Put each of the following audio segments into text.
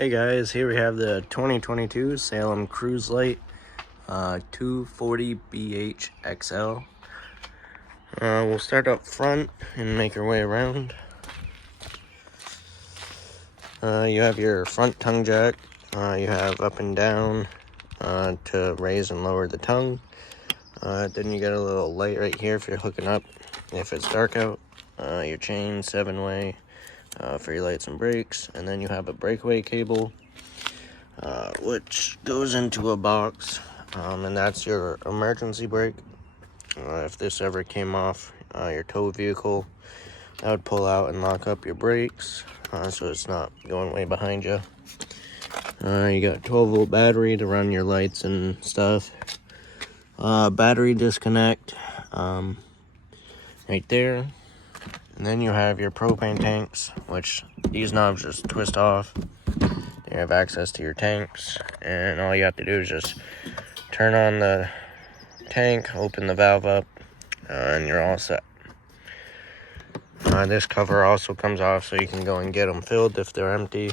Hey guys, here we have the 2022 Salem Cruise Lite 240 BHXL. We'll start up front and make our way around. You have your front tongue jack. You have up and down to raise and lower the tongue. Then you got a little light right here if you're hooking up if it's dark out. Your chain 7-way for your lights and brakes, and then you have a breakaway cable which goes into a box, and that's your emergency brake. If this ever came off your tow vehicle, that would pull out and lock up your brakes, so it's not going way behind you. You got 12-volt battery to run your lights and stuff. Battery disconnect right there. And then you have your propane tanks, which these knobs just twist off. You have access to your tanks, and all you have to do is just turn on the tank, open the valve up, and you're all set. This cover also comes off so you can go and get them filled if they're empty.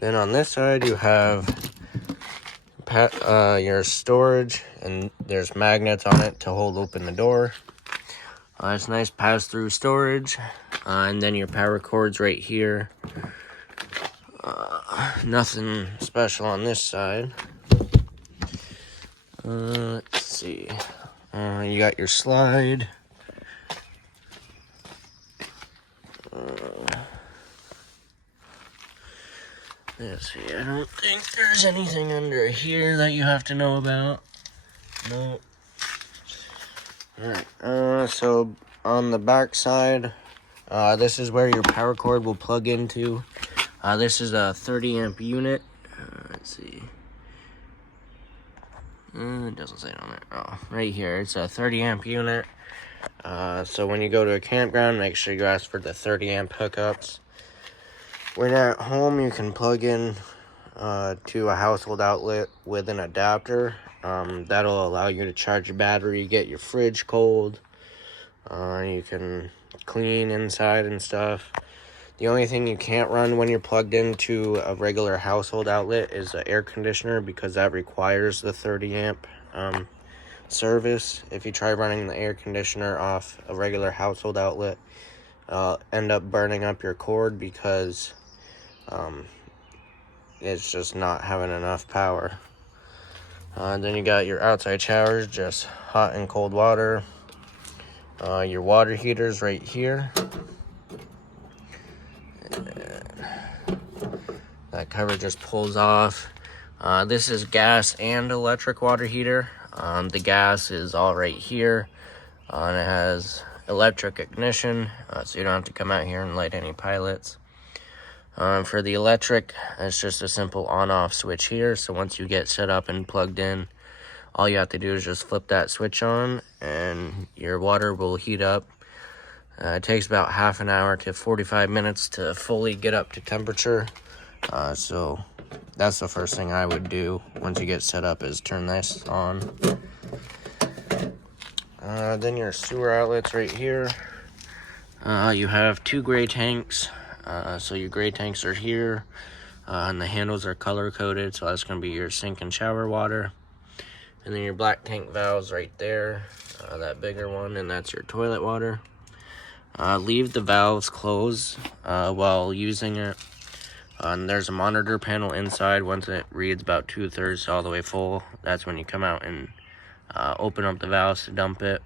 Then on this side you have your storage, and there's magnets on it to hold open the door. It's nice pass-through storage, and then your power cords right here. Nothing special on this side. Let's see. You got your slide. Let's see. I don't think there's anything under here that you have to know about. No. Alright, so on the back side, this is where your power cord will plug into. This is a 30 amp unit. Let's see. It doesn't say it on there. Oh, right here. It's a 30 amp unit. So when you go to a campground, make sure you ask for the 30 amp hookups. When you're at home, you can plug in to a household outlet with an adapter. That'll allow you to charge your battery, get your fridge cold. You can clean inside and stuff. The only thing you can't run when you're plugged into a regular household outlet is the air conditioner, because that requires the 30 amp service. If you try running the air conditioner off a regular household outlet, end up burning up your cord because it's just not having enough power. Then you got your outside showers, just hot and cold water. Your water heaters right here. That cover just pulls off. This is gas and electric water heater. The gas is all right here, and it has electric ignition, so you don't have to come out here and light any pilots. For the electric, it's just a simple on-off switch here. So once you get set up and plugged in, all you have to do is just flip that switch on, and your water will heat up. It takes about half an hour to 45 minutes to fully get up to temperature. So that's the first thing I would do once you get set up, is turn this on. Then your sewer outlets right here. You have 2 gray tanks. So your gray tanks are here, and the handles are color coded, so that's going to be your sink and shower water. And then your black tank valves right there, that bigger one, and that's your toilet water. Leave the valves closed while using it. And there's a monitor panel inside. Once it reads about 2/3 all the way full, that's when you come out and open up the valves to dump it.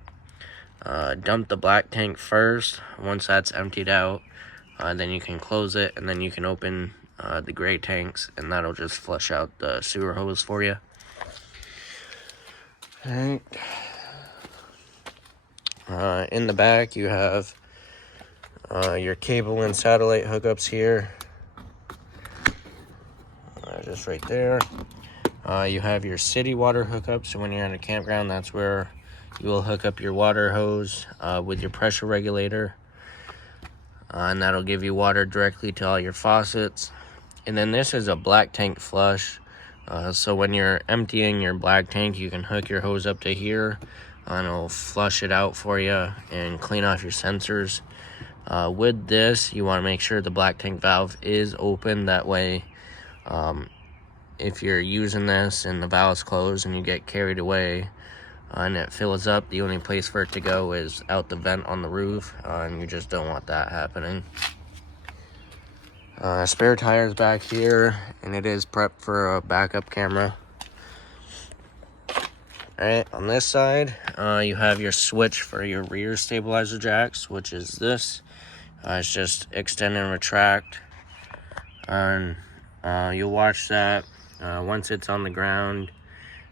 Dump the black tank first. Once that's emptied out, then you can close it, and then you can open the gray tanks, and that'll just flush out the sewer hose for you. Alright. In the back, you have your cable and satellite hookups here. Just right there. You have your city water hookup, so when you're in a campground, that's where you will hook up your water hose with your pressure regulator. And that'll give you water directly to all your faucets. And then this is a black tank flush. So when you're emptying your black tank, you can hook your hose up to here, and it'll flush it out for you and clean off your sensors. With this, you want to make sure the black tank valve is open. That way, if you're using this and the valve's closed and you get carried away and it fills up, the only place for it to go is out the vent on the roof, and you just don't want that happening. Spare tires back here, and it is prepped for a backup camera. Alright, on this side, you have your switch for your rear stabilizer jacks, which is this. It's just extend and retract, and you'll watch that once it's on the ground,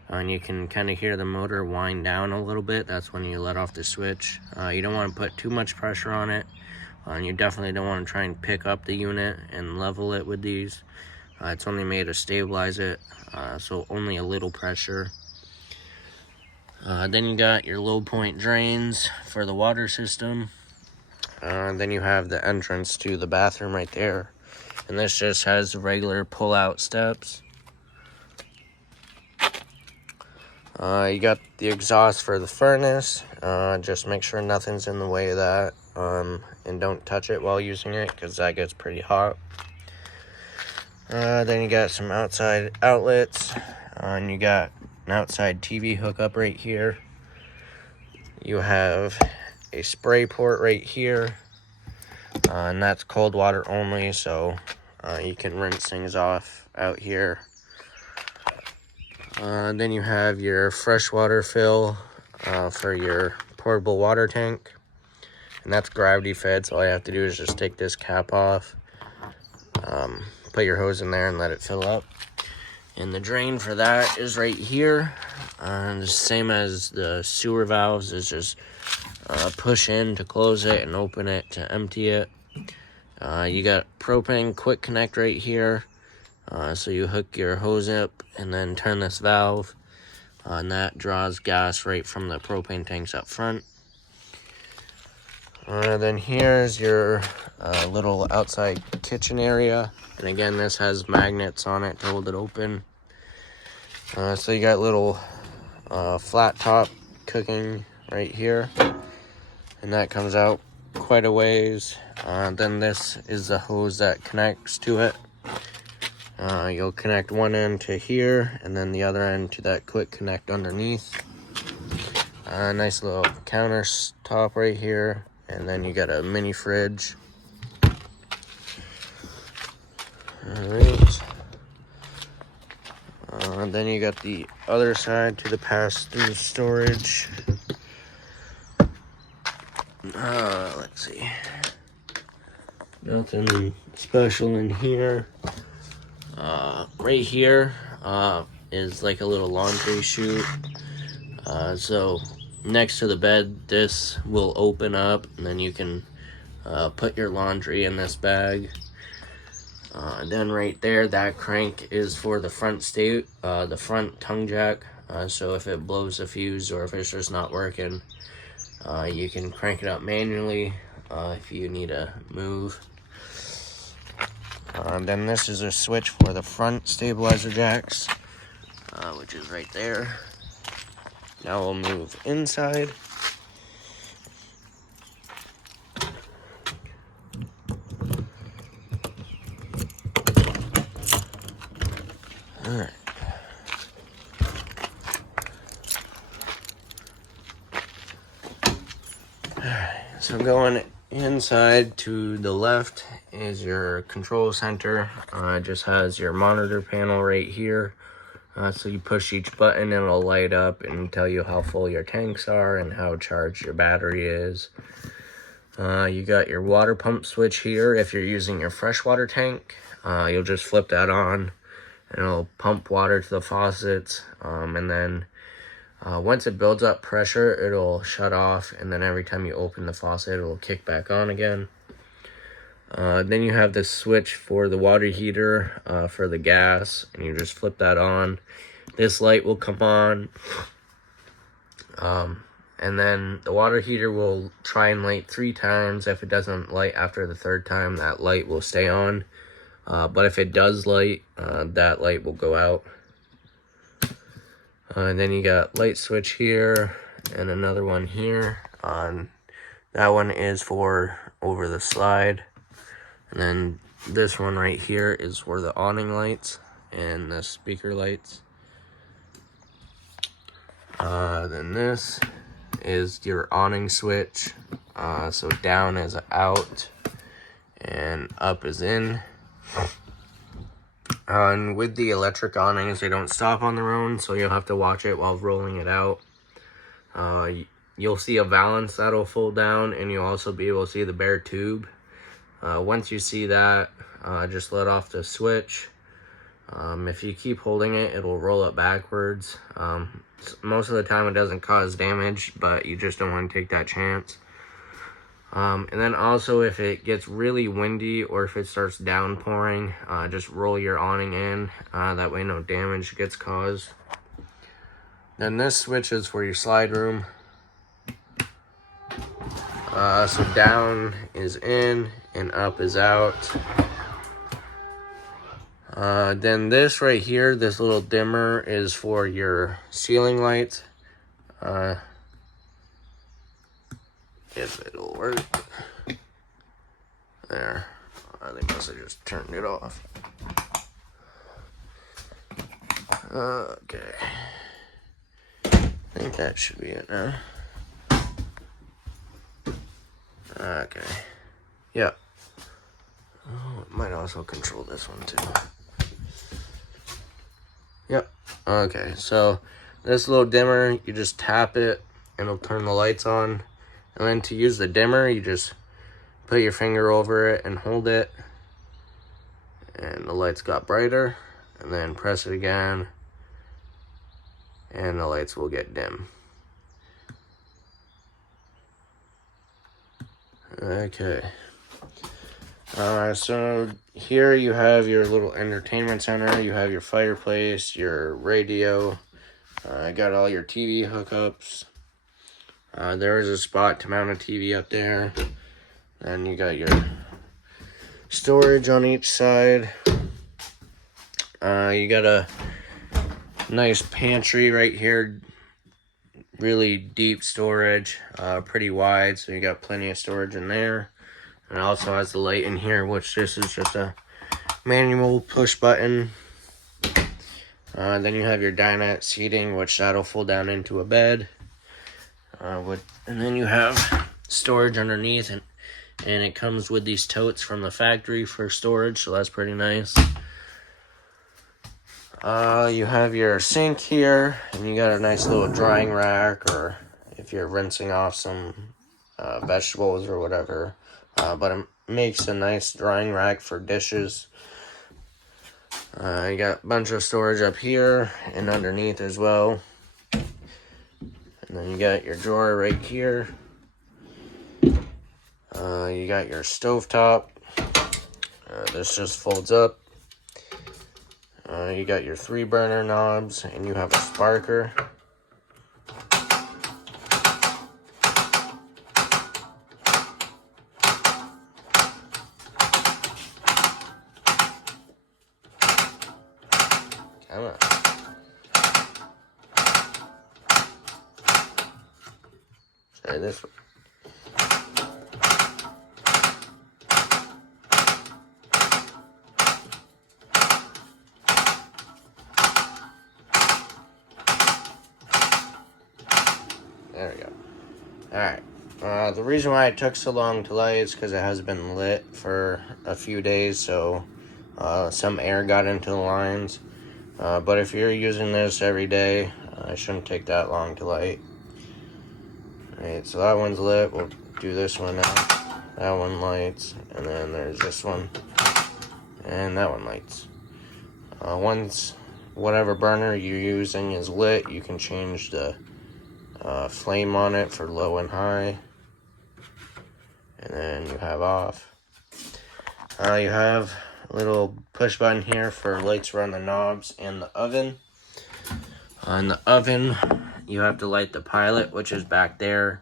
and you can kind of hear the motor wind down a little bit. That's when you let off the switch. You don't want to put too much pressure on it, and you definitely don't want to try and pick up the unit and level it with these. It's only made to stabilize it, so only a little pressure. Then you got your low point drains for the water system. Then you have the entrance to the bathroom right there. And this just has the regular pull-out steps. You got the exhaust for the furnace. Just make sure nothing's in the way of that. And don't touch it while using it, because that gets pretty hot. Then you got some outside outlets. And you got an outside TV hookup right here. You have a spray port right here, and that's cold water only, so you can rinse things off out here. Then you have your freshwater fill for your portable water tank, and that's gravity fed, so all you have to do is just take this cap off, put your hose in there and let it fill up. And the drain for that is right here. The same as the sewer valves, is just push in to close it and open it to empty it. You got propane quick connect right here. So you hook your hose up and then turn this valve. And that draws gas right from the propane tanks up front. Then here's your little outside kitchen area. And again, this has magnets on it to hold it open. So you got little flat top cooking right here. And that comes out quite a ways. Then this is the hose that connects to it. You'll connect one end to here and then the other end to that quick connect underneath. Nice little countertop right here. And then you got a mini fridge. Alright. Then you got the other side to the pass-through storage. Let's see. Nothing special in here. Right here is like a little laundry chute. So next to the bed, this will open up, and then you can put your laundry in this bag. Then right there, that crank is for the the front tongue jack. So if it blows a fuse or if it's just not working, you can crank it up manually if you need to move. Then this is a switch for the front stabilizer jacks, which is right there. Now we'll move inside. Alright. So going inside to the left is your control center. It just has your monitor panel right here. So you push each button and it'll light up and tell you how full your tanks are and how charged your battery is. You got your water pump switch here. If you're using your freshwater tank, you'll just flip that on and it'll pump water to the faucets. And then once it builds up pressure, it'll shut off, and then every time you open the faucet, it'll kick back on again. Then you have the switch for the water heater for the gas, and you just flip that on. This light will come on, and then the water heater will try and light 3 times. If it doesn't light after the 3rd time, that light will stay on. But if it does light, that light will go out. And then you got light switch here and another one here. That one is for over the slide. And then this one right here is where the awning lights and the speaker lights. Then this is your awning switch. So down is out and up is in. And with the electric awnings, they don't stop on their own, so you'll have to watch it while rolling it out. You'll see a valance that'll fold down, and you'll also be able to see the bare tube. Once you see that, just let off the switch. If you keep holding it, it'll roll it backwards. Most of the time it doesn't cause damage, but you just don't want to take that chance. And then also, if it gets really windy or if it starts downpouring, just roll your awning in. That way no damage gets caused. Then this switch is for your slide room. So down is in and up is out. Then this right here, this little dimmer, is for your ceiling lights. If it'll work. There. They must have just turned it off. Okay. I think that should be it now. Okay. Yep. Oh, it might also control this one too. Yep. Okay, so this little dimmer, you just tap it and it'll turn the lights on. And then to use the dimmer, you just put your finger over it and hold it. And the lights got brighter. And then press it again. And the lights will get dim. Okay. So here you have your little entertainment center. You have your fireplace, your radio. I got all your TV hookups. There is a spot to mount a TV up there. Then you got your storage on each side. You got a nice pantry right here. Really deep storage, pretty wide, so you got plenty of storage in there. And it also has the light in here, which this is just a manual push button. Then you have your dinette seating, which that'll fold down into a bed. And then you have storage underneath, and it comes with these totes from the factory for storage, so that's pretty nice. You have your sink here, and you got a nice little drying rack, or if you're rinsing off some vegetables or whatever. But it makes a nice drying rack for dishes. You got a bunch of storage up here and underneath as well. And then you got your drawer right here. You got your stovetop. This just folds up. You got your 3 burner knobs, and you have a sparker. Come on. Try this one. There we go. Alright. The reason why it took so long to light is because it has been lit for a few days, so some air got into the lines. But if you're using this every day, it shouldn't take that long to light. Alright, so that one's lit. We'll do this one now. That one lights. And then there's this one. And that one lights. Once whatever burner you're using is lit, you can change the flame on it for low and high. And then you have off. You have a little push button here for lights around the knobs and the oven. On the oven, you have to light the pilot, which is back there.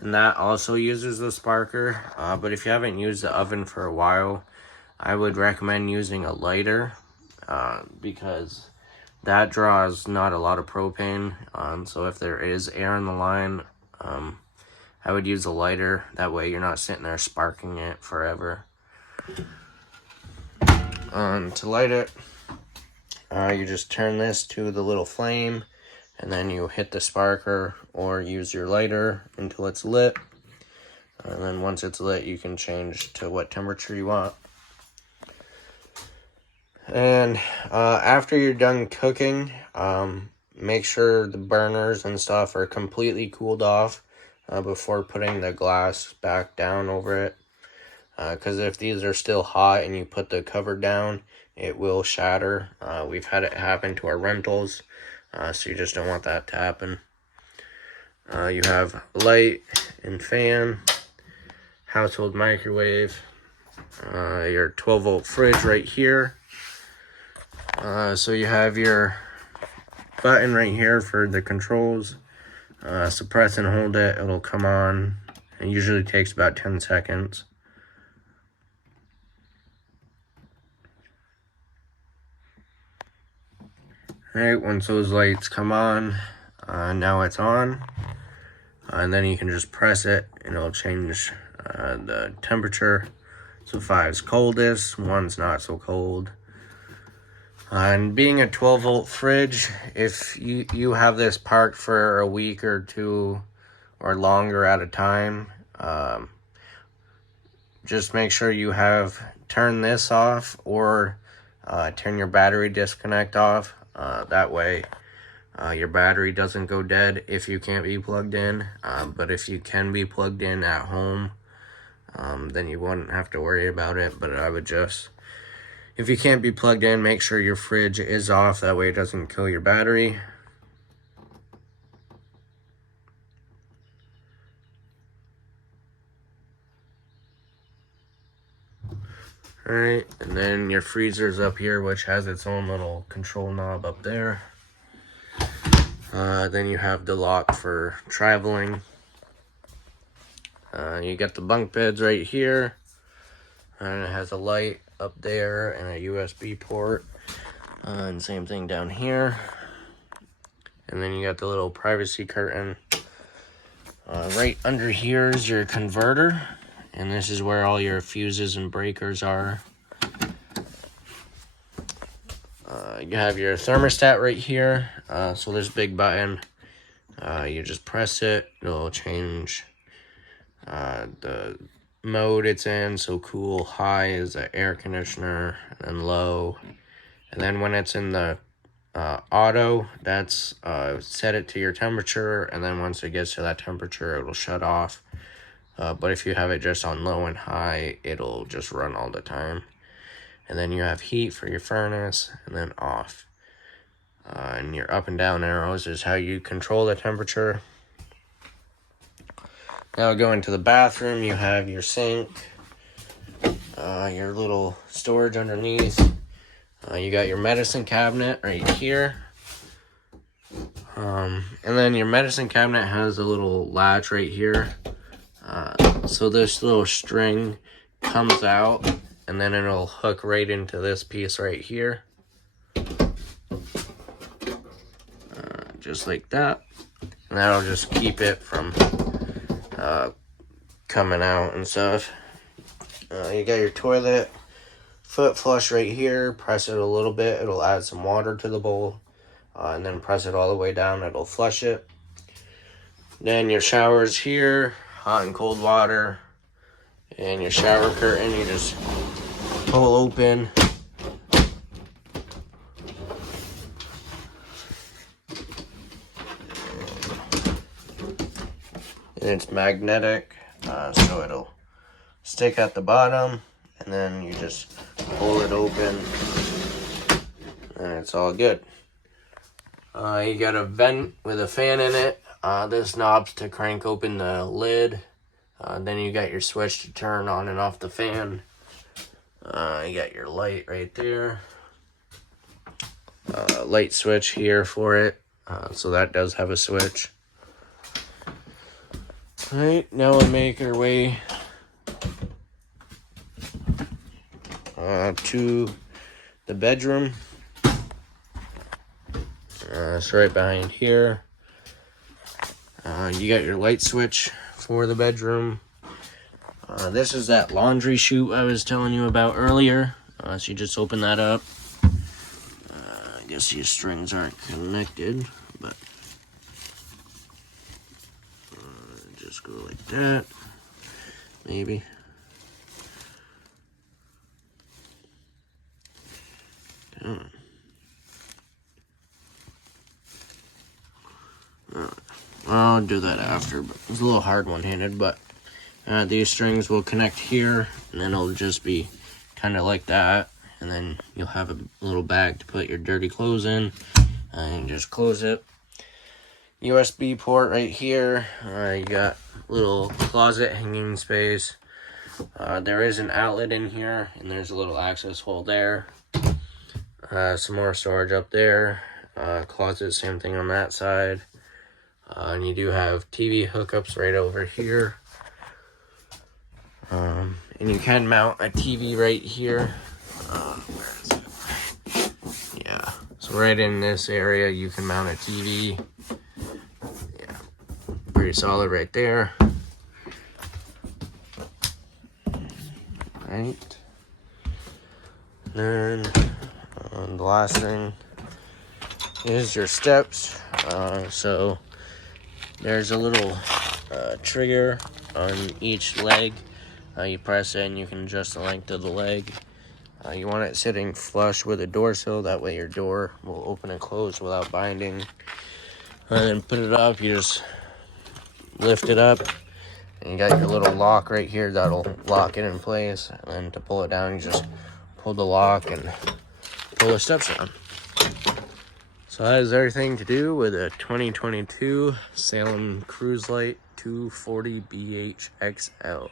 And that also uses the sparker. But if you haven't used the oven for a while, I would recommend using a lighter. Because that draws not a lot of propane, so if there is air in the line, I would use a lighter. That way you're not sitting there sparking it forever. To light it, you just turn this to the little flame, and then you hit the sparker or use your lighter until it's lit. And then once it's lit, you can change to what temperature you want. And after you're done cooking, make sure the burners and stuff are completely cooled off before putting the glass back down over it. Because if these are still hot and you put the cover down, it will shatter. We've had it happen to our rentals, so you just don't want that to happen. You have light and fan, household microwave, your 12-volt fridge right here. So you have your button right here for the controls. So press and hold it, it'll come on. It usually takes about 10 seconds. Alright, once those lights come on, now it's on. And then you can just press it and it'll change the temperature. So 5's coldest, 1's not so cold. And being a 12-volt fridge, if you have this parked for a week or two or longer at a time, just make sure you have turned this off or turn your battery disconnect off. That way your battery doesn't go dead if you can't be plugged in. But if you can be plugged in at home, then you wouldn't have to worry about it. But I would just, if you can't be plugged in, make sure your fridge is off. That way it doesn't kill your battery. Alright, and then your freezer's up here, which has its own little control knob up there. Then you have the lock for traveling. You got the bunk beds right here. And it has a light up there and a USB port. And same thing down here. And then you got the little privacy curtain. Right under here is your converter. And this is where all your fuses and breakers are. You have your thermostat right here. So this big button, you just press it. It'll change the mode it's in. So cool, high is the air conditioner, and then low. And then when it's in the auto, that's set it to your temperature. And then once it gets to that temperature, it'll shut off. But if you have it just on low and high, it'll just run all the time. And then you have heat for your furnace, and then off. And your up and down arrows is how you control the temperature. Now go into the bathroom, you have your sink, your little storage underneath. You got your medicine cabinet right here. And then your medicine cabinet has a little latch right here. So this little string comes out, and then it'll hook right into this piece right here. Just like that. And that'll just keep it from coming out and stuff. You got your toilet foot flush right here. Press it a little bit, it'll add some water to the bowl. And then press it all the way down, it'll flush it. Then your shower's here. Hot and cold water, and your shower curtain, you just pull open. And it's magnetic, so it'll stick at the bottom, and then you just pull it open, and it's all good. You got a vent with a fan in it. This knob's to crank open the lid. Then you got your switch to turn on and off the fan. You got your light right there. Light switch here for it. So that does have a switch. Alright, now we'll make our way to the bedroom. It's right behind here. You got your light switch for the bedroom. This is that laundry chute I was telling you about earlier. So you just open that up. I guess these strings aren't connected, but just go like that, maybe. I'll do that after, but it's a little hard one-handed, but these strings will connect here, and then it'll just be kind of like that, and then you'll have a little bag to put your dirty clothes in, and just close it. USB port right here. You got little closet hanging space. There is an outlet in here, and there's a little access hole there. Some more storage up there. Closet, same thing on that side. And you do have TV hookups right over here. And you can mount a TV right here. Where is it? Yeah, so right in this area you can mount a TV. Yeah, pretty solid right there. Right. Then the last thing is your steps. So there's a little trigger on each leg. You press it and you can adjust the length of the leg. You want it sitting flush with a door sill, that way your door will open and close without binding. And then put it up, you just lift it up, and you got your little lock right here that'll lock it in place. And then to pull it down, you just pull the lock and pull the steps down. So that is everything to do with a 2022 Salem Cruise Lite 240 BHXL.